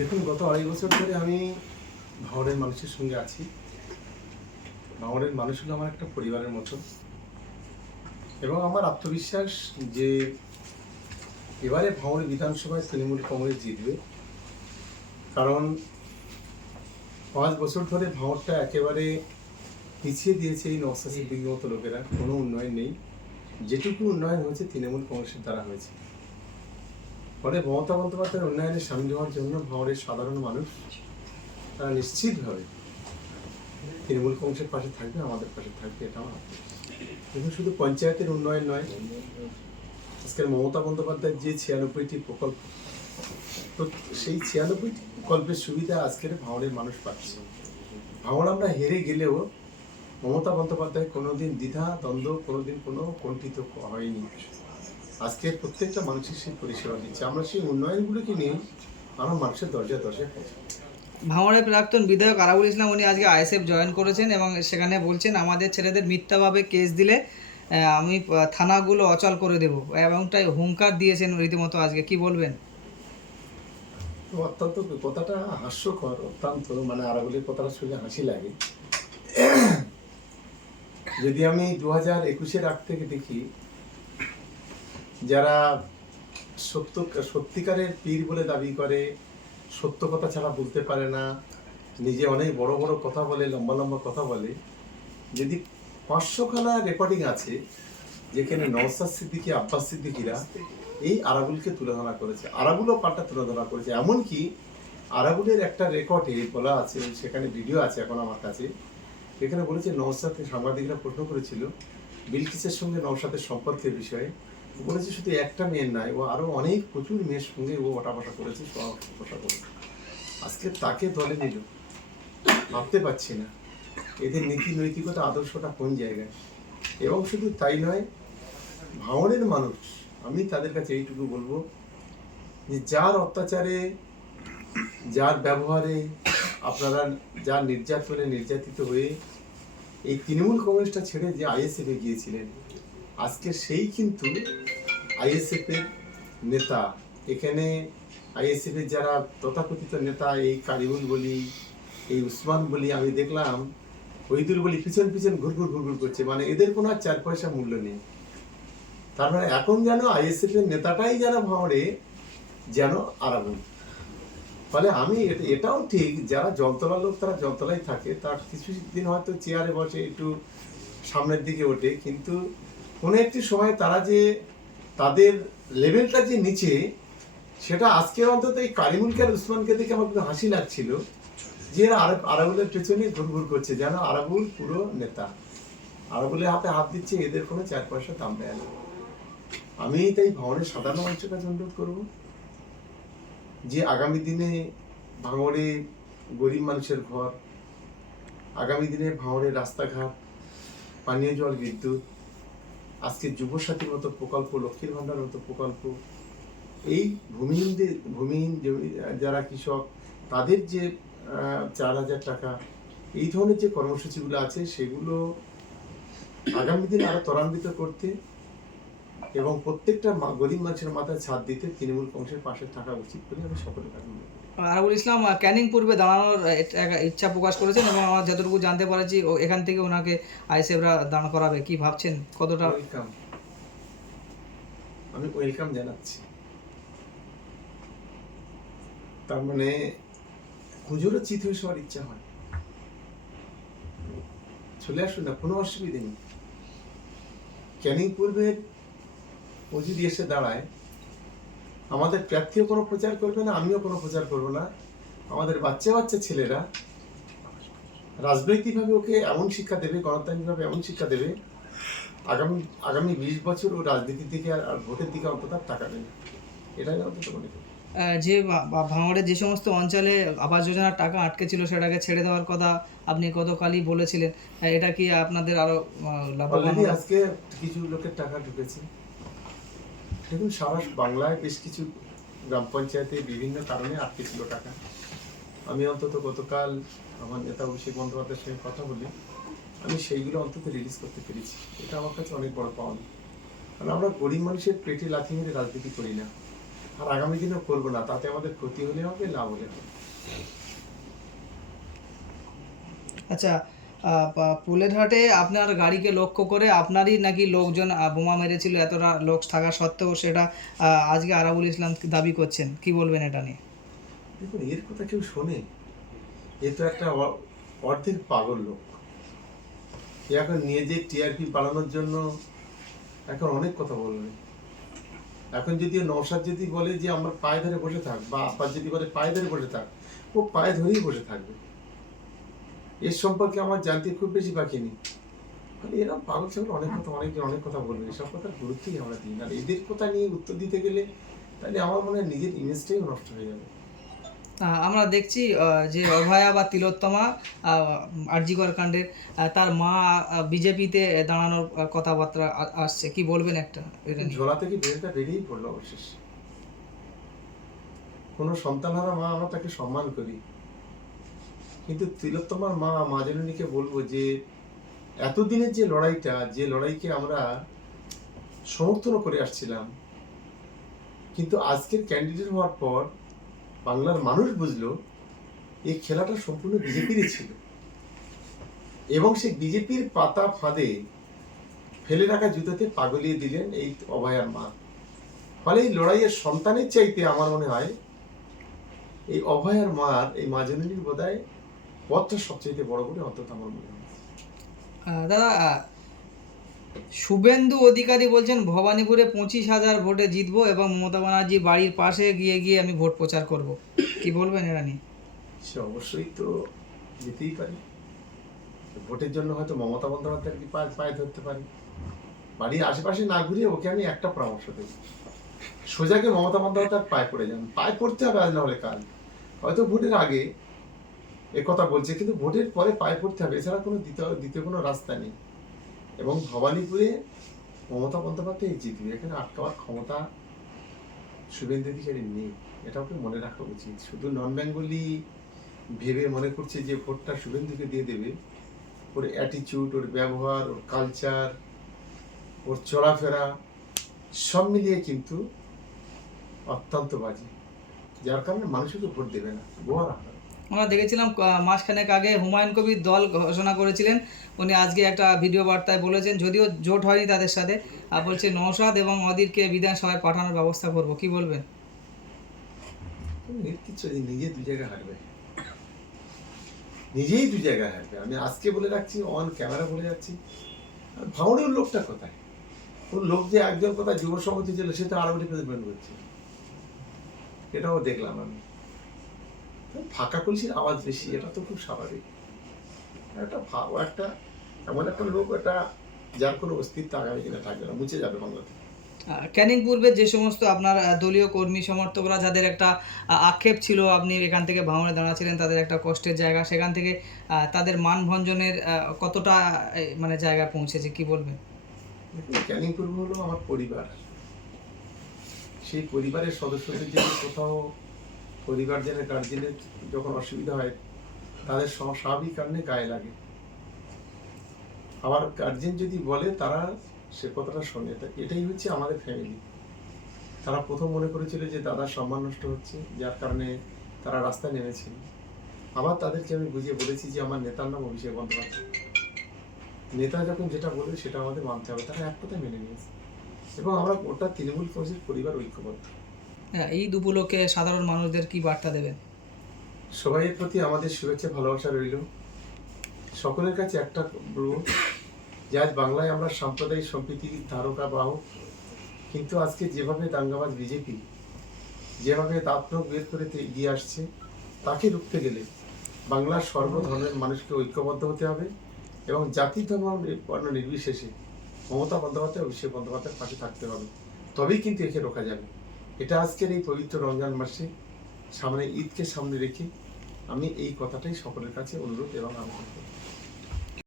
দেখুন, গত 2.5 বছর ধরে আমি ভাঙড়ের মানুষের সঙ্গে আছি। ভাঙড়ের মানুষ হলো আমার একটা পরিবারের মতো, এবং আমার আত্মবিশ্বাস যে এবারে ভাঙড় বিধানসভায় তৃণমূল কংগ্রেস জিতবে। কারণ 5 বছর ধরে ভাঙড়টা একেবারে পিছিয়ে দিয়েছে এই নওশাদ সিদ্দিকীর মতো লোকেরা। কোনো উন্নয়ন নেই, যেটুকু উন্নয়ন হয়েছে তৃণমূল কংগ্রেসের দ্বারা হয়েছে। ফলে মমতা বন্দ্যোপাধ্যায়ের উন্নয়নে সামিল হওয়ার জন্য ভাঙড়ের সাধারণ মানুষ তারা নিশ্চিতভাবে তৃণমূল কংগ্রেসের পাশে থাকবে, আমাদের পাশে থাকবে, এটা আমার এবং শুধু পঞ্চায়েতের উন্নয়ন নয়, আজকের মমতা বন্দ্যোপাধ্যায়ের যে 96টি প্রকল্প, তো সেই 96টি প্রকল্পের সুবিধা আজকের ভাঙড়ের মানুষ পাচ্ছে। ভাঙড় আমরা হেরে গেলেও মমতা বন্দ্যোপাধ্যায় কোনোদিন দ্বিধা দ্বন্দ্ব, কোনোদিন কোনো কণ্ঠিত হয়নি। আজকে প্রত্যেকটা মানুষের সেই পরিষেবা দিচ্ছে। আমরা সেই উন্নয়নগুলোকে নিয়ে আমরা মানুষের দরজায় দরজায় পৌঁছাই। ভাঙড়ের প্রাক্তন বিধায়ক আরাবুল ইসলাম উনি আজকে আইএসএফ জয়েন করেছেন এবং সেখানে বলছেন আমাদের ছেলেদের মিথ্যাভাবে কেস দিলে আমি থানাগুলো অচল করে দেব, এমনটাই হুঙ্কার দিয়েছেন রীতিমতো। আজকে কি বলবেন? তো অত্যন্ত কথাটা হাস্যকর, অত্যন্ত আরাবুলের কথাটা শুনে হাসি লাগে। যদি আমি 2021-এর আগ থেকে দেখি, যারা সত্যিকারের পীর বলে দাবি করে, সত্য কথা ছাড়া বলতে পারে না, নিজে অনেক বড় বড় কথা বলে, লম্বা লম্বা কথা বলে, যদি 500খানা রেকর্ডিং আছে যেখানে নওশাদ সিদ্দিকী, আব্বাস সিদ্দিকীরা এই আরাবুলকে তুলনা করেছে, আরাবুলও পাল্টা তুলনা করেছে। এমনকি আরাবুলের একটা রেকর্ডে বলা আছে, সেখানে ভিডিও আছে এখন আমার কাছে, এখানে বলেছে নওশাদকে সাংবাদিকরা প্রশ্ন করেছিল বিলকিসের সঙ্গে নওশাদের সম্পর্কের বিষয়ে, বলেছে শুধু একটা মেয়ের নয়, ও আরো অনেক প্রচুর মেয়ের সঙ্গে ও ওঠা বসা করেছে, বসা করেছে। আজকে তাকে দলে নিল, ভাবতে পারছি না এদের নীতি নৈতিকতা আদর্শটা কোন জায়গায়। এবং শুধু তাই নয়, ভাঙড়ের মানুষ, আমি তাদের কাছে এইটুকু বলবো যে যার অত্যাচারে, যার ব্যবহারে আপনারা, যার নির্যাতনে নির্যাতিত হয়ে এই তৃণমূল কংগ্রেসটা ছেড়ে যে আইএসএফ এ গিয়েছিলেন, আজকে সেই কিন্তু আইএসএফ এর নেতা। এখানে আইএসএফ এর যারা তথাকথিত নেতা, এই কারিমুল বলি, এই উসমান বলি, আমি দেখলাম ওইদুল বলি পিছন পিছন ঘুরঘুর করছে, এদের কোনো আর 4 পয়সা মূল্য নেই। তার মানে এখন যেন আইএসএফ এর নেতাটাই যেন ভাঙড়ে যেন আরাবুল। ফলে আমি এটাও ঠিক, যারা জলতলা লোক তারা জলতলায় থাকে, তার কিছুদিন হয়তো চেয়ারে বসে, একটু সামনের দিকে ওঠে, কিন্তু কোনো একটি সময় তারা যে তাদের লেভেলটা যে নিচে, সেটা আজকের অন্তত এই কারিমুলকে আর উসমানকে দেখে আমার কিন্তু হাসি লাগছিল যে এরা আরাবুলের পেছনে ঘুরঘুর করছে, যেন আরাবুল পুরো নেতা, আরাবুলের হাতে হাত দিচ্ছে, এদের কোনো 4 পয়সা দাম দেয় না। আমি তাই ভাঙড়ের সাধারণ মানুষের কাছে অনুরোধ করবো যে আগামী দিনে ভাঙড়ে গরিব মানুষের ঘর, আগামী দিনে ভাঙড়ের রাস্তাঘাট, পানীয় জল, বিদ্যুৎ, আজকে যুবসাথীর মতো প্রকল্প, লক্ষ্মীর ভান্ডার মতো প্রকল্প, এই ভূমিহীন যারা কৃষক, তাদের যে 4,000 টাকা, এই ধরনের যে কর্মসূচিগুলো আছে, সেগুলো আগামী দিনে আরো ত্বরান্বিত করতে এবং প্রত্যেকটা গরিব মানুষের মাথায় ছাদ দিতে তৃণমূল কংগ্রেসের পাশে থাকা উচিত বলে আমি সকলের কাছে মনে করি। আরাবুল ইসলাম ক্যানিং পূর্বে দাঁড়ানোর ইচ্ছা প্রকাশ করেছেন এবং আমার যতটুকু জানতে পারছি এখান থেকে ওনাকে আইএসএফরা দাঁড় করাবে। কি ভাবছেন, কতটা? ওয়েলকাম, আমি ওয়েলকাম জানাচ্ছি। তার মানে হুজুরও চিত হয়ে সবার ইচ্ছা হয়, চলে আসুন না, কোনো অসুবিধে নেই। ক্যানিং পূর্বের ও যদি এসে দাঁড়ায়, আমাদের প্রার্থীও কোনো প্রচার করবে না, আমিও কোনো প্রচার করবো না। আমাদের বাচ্চা বাচ্চা ছেলেরা রাজনৈতিকভাবে ওকে এমন শিক্ষা দেবে, গণতান্ত্রিকভাবে এমন শিক্ষা দেবে, আগামী 20 বছর ও রাজনীতির দিকে আর ভোটের দিকে অন্তত টাকা দেবে, এটাই অন্তত মনে করি। যে ভাঙড়ের যে সমস্ত অঞ্চলে আবাস যোজনার টাকা আটকে ছিল সেটাকে ছেড়ে দেওয়ার কথা আপনি গতকালই বলেছিলেন, এটা কি আপনাদের আরো লাভবান হবে? আজকে কিছু লোকের টাকা ঢুকেছে। দেখুন, সারা বাংলায় বেশ কিছু গ্রাম পঞ্চায়েতে বিভিন্ন কারণে আটকে ছিল টাকা। আমি অন্তত গতকাল আমার নেতা অভিষেক বন্দ্যোপাধ্যায়ের সঙ্গে কথা বলি, আমি সেইগুলো অন্তত রিলিজ করতে পেরেছি। এটা আমার কাছে অনেক বড় পাওনা। কারণ আমরা গরিব মানুষের পেটে লাথি মেরে রাজনীতি করি না, আর আগামী দিনেও করবো না, তাতে আমাদের ক্ষতি হলে হবে, লাভ হলে হবে। আচ্ছা, পুলেরহাটে আপনার গাড়িকে লক্ষ্য করে আপনারই নাকি লোকজন বোমা মেরেছিল, এতটা লোক থাকা সত্ত্বেও সেটা আজকে আরাবুল ইসলাম দাবি করছেন, কি বলবেন এটা নিয়ে? দেখুন, এর কথা কেউ শোনে? এ তো একটা অর্ধেক পাগল লোক। এ এখন নিজে টিআরপি বাড়ানোর জন্য এখন অনেক কথা বলবে। এখন যদি নওশাদ যদি বলে যে আমার পায়ে ধরে বসে থাক, বা আব্বাস যদি বলে পায়ে ধরে বসে থাক, ও পায়ে ধরেই বসে থাকবে। এর সম্পর্কে আমার জানতে খুব বেশি বাকি নেই। মানে এরা পাগল ছাগল অনেক কথা, অনেকজন অনেক কথা বলবে, এসব কথার গুরুত্বই আমরা দিই না। আর এদের কথা নিয়ে উত্তর দিতে গেলে তাহলে আমার মনে হয় নিজের ইমেজটাই নষ্ট হয়ে যাবে। আমরা দেখছি যে অভয়া বা তিলোত্তমা আরজিকর কাণ্ডের তার মা বিজেপিতে দাঁড়ানোর কথাবার্তা আসছে, কি বলবেন একটা এটা নিয়ে? ঝোলা থেকে বেরটা বেরিয়েই পড়লো অবশেষ। কোনো সন্তানহারা মা, আমরা তাকে সম্মান করি, কিন্তু তিলোত্তমার মা জননীকে বলবো যে এতদিনের যে লড়াইটা, যে লড়াইকে আমরা সমর্থন করে আসছিলাম, কিন্তু আজকের ক্যান্ডিডেট হওয়ার পর বাংলার মানুষ বুঝলো এই খেলাটা সম্পূর্ণ বিজেপিরই ছিল, এবং সেই বিজেপির পাতা ফাঁদে ফেলে রাখা জুতোতে পাগলিয়ে দিলেন এই অভয়ার মা। ফলে এই লড়াইয়ের সন্তানের চাইতে আমার মনে হয় এই অভয়ার মার, এই মা জননীর বোধহয় পথটা সবচাইতে বড় বলে অন্তত আমার মনে হয়। দাদা, শুভেন্দু অধিকারী বলছেন ভবানীপুরে 25,000 ভোটে জিতবো এবং মমতা ব্যানার্জি বাড়ির পাশে গিয়ে গিয়ে আমি ভোট প্রচার করব, কি বলবেন এটা নিয়ে? সে অবশ্যই তো যেতেই পারে। ভোটের জন্য হয়তো মমতা বন্দ্যোপাধ্যায়কে পায়ে ধরতে পারি, বাড়ির আশেপাশে না ঘুরিয়ে ওকে আমি একটা পরামর্শ দেব, সোজাকে মমতা বন্দ্যোপাধ্যায়ের পায়ে পড়ে যান। পায়ে পড়তে হবে, আজ না হলে কাল। হয়তো ভোটের আগে এ কথা বলছে, কিন্তু ভোটের পরে পায়ে পড়তে হবে, এছাড়া কোনো দ্বিতীয় কোনো রাস্তা নেই। এবং ভবানীপুরে মমতা বন্দ্যোপাধ্যায় জিতবে, এখানে আটকাবার ক্ষমতা শুভেন্দু অধিকারী নেই, এটা ওকে মনে রাখা উচিত। শুধু নন বেঙ্গলি ভেবে মনে করছে যে ভোটটা শুভেন্দুকে দিয়ে দেবে। ওর অ্যাটিচিউড, ওর ব্যবহার, ওর কালচার, ওর চলাফেরা সব মিলিয়ে কিন্তু অত্যন্ত বাজে, যার কারণে মানুষকে ভোট দেবে না, গোয়া রাখবে। আমরা দেখেছিলাম মাসখানেক আগে হুমায়ুন কবির দল ঘোষণা করেছিলেন, উনি আজকে একটা ভিডিও বার্তায় বলেছেন, যদিও জোট হয়নি তাদের সাথে, বলছে নওশাদ এবং অদিরকে বিধানসভায় পাঠানোর ব্যবস্থা করব, কি বলবেন? এর কিছু নেই, নিজে দু জায়গায় হারবে, নিজেই দু জায়গায় হারবে। আমি আজকে বলে রাখছি, অন ক্যামেরা বলে যাচ্ছি। আর ভাঙড়ের লোকটা কোথায়? ওর লোক যে একজন কোথায় যুব সমিতি ছিল, সে তো আরো রিপ্রেজেন্ট করছে, এটাও দেখলাম আমি। ফাঁকা কলসির আওয়াজ বেশি, এটা তো খুব স্বাভাবিক। একটা এমন একটা লোক, এটা যার কোনো অস্তিত্ব আগামী দিনে থাকবে না, মুছে যাবে বাংলা থেকে। ক্যানিং পূর্বে যে সমস্ত আপনার দলীয় কর্মী সমর্থকরা, যাদের একটা আক্ষেপ ছিল আপনি এখান থেকে ভাঙড়ে দাঁড়াচ্ছিলেন, তাদের একটা কষ্টের জায়গা, সেখান থেকে তাদের মানভঞ্জনের কতটা মানে জায়গা পৌঁছেছে, কি বলবেন? দেখুন, ক্যানিং পূর্ব হলো আমার পরিবার। সেই পরিবারের সদস্যদের জন্য কোথাও পরিবারজনের গার্জেনের যখন অসুবিধা হয়, তাদের স্বাভাবিক কারণে গায়ে লাগে। আবার গার্জেন যদি বলে, তারা সে কথাটা শোনে। এটাই হচ্ছে আমাদের ফ্যামিলি। তারা প্রথম মনে করেছিল যে দাদার সম্মান নষ্ট হচ্ছে, যার কারণে তারা রাস্তায় নেমেছিল। আবার তাদেরকে আমি বুঝিয়ে বলেছি যে আমার নেতার নাম অভিষেক বন্দ্যোপাধ্যায়, নেতা যখন যেটা বলবে সেটা আমাদের মানতে হবে। তারা এক কথায় মেনে নিয়েছে, এবং আমরা ওটা তৃণমূল কংগ্রেসের পরিবার ঐক্যবদ্ধ। ঈদ উপলক্ষে সাধারণ মানুষদের কি বার্তা দেবেন? সবাইয়ের প্রতি আমাদের শুভেচ্ছা ভালোবাসা রইল। সকলের কাছে একটা বলবো যে আজ বাংলায় আমরা সাম্প্রদায়িক সম্প্রীতির ধারকা বাহক, কিন্তু আজকে যেভাবে দাঙ্গাবাজ বিজেপি যেভাবে দাঁতনখ বের করে এগিয়ে আসছে, তাকে রুখতে গেলে বাংলার সর্বধর্মের মানুষকে ঐক্যবদ্ধ হতে হবে, এবং জাতি ধর্ম বর্ণ নির্বিশেষে মমতা বন্দ্যোপাধ্যায়, অভিষেক বন্দ্যোপাধ্যায়ের পাশে থাকতে হবে। তবেই কিন্তু একে রোকা যাবে। এটা আজকের এই পবিত্র রমজান মাসে সামনে ঈদকে সামনে রেখে আমি এই কথাটাই সকলের কাছে অনুরোধ এবং আবেদন করি।